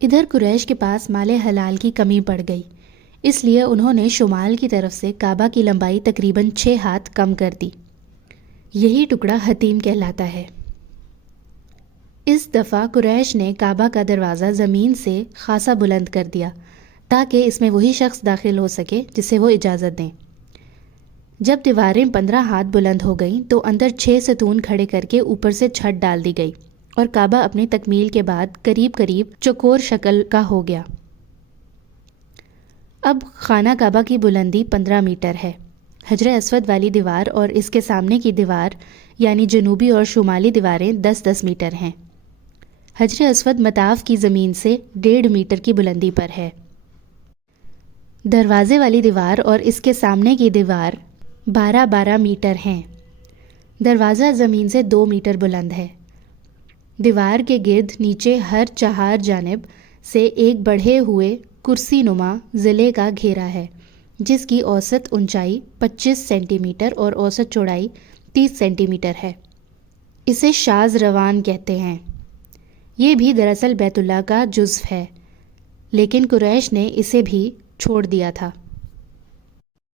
ادھر قریش کے پاس مال حلال کی کمی پڑ گئی، اس لیے انہوں نے شمال کی طرف سے کعبہ کی لمبائی تقریباً 6 ہاتھ کم کر دی۔ یہی ٹکڑا حتیم کہلاتا ہے۔ اس دفعہ قریش نے کعبہ کا دروازہ زمین سے خاصا بلند کر دیا تاکہ اس میں وہی شخص داخل ہو سکے جسے وہ اجازت دیں۔ جب دیواریں 15 ہاتھ بلند ہو گئیں تو اندر 6 ستون کھڑے کر کے اوپر سے چھت ڈال دی گئی اور کعبہ اپنی تکمیل کے بعد قریب قریب چوکور شکل کا ہو گیا۔ اب خانہ کعبہ کی بلندی 15 میٹر ہے۔ حجر اسود والی دیوار اور اس کے سامنے کی دیوار یعنی جنوبی اور شمالی دیواریں 10-10 میٹر ہیں۔ حجر اسود مطاف کی زمین سے 1.5 میٹر کی بلندی پر ہے۔ دروازے والی دیوار اور اس کے سامنے کی دیوار 12-12 میٹر ہیں۔ دروازہ زمین سے 2 میٹر بلند ہے۔ دیوار کے گرد نیچے ہر 4 جانب سے ایک بڑھے ہوئے کرسی نما ضلع کا گھیرا ہے جس کی اوسط اونچائی 25 سینٹی میٹر اور اوسط چوڑائی 30 سینٹی میٹر ہے۔ اسے شاذ روان کہتے ہیں۔ یہ بھی دراصل بیت اللہ کا جزو ہے، لیکن قریش نے اسے بھی چھوڑ دیا تھا۔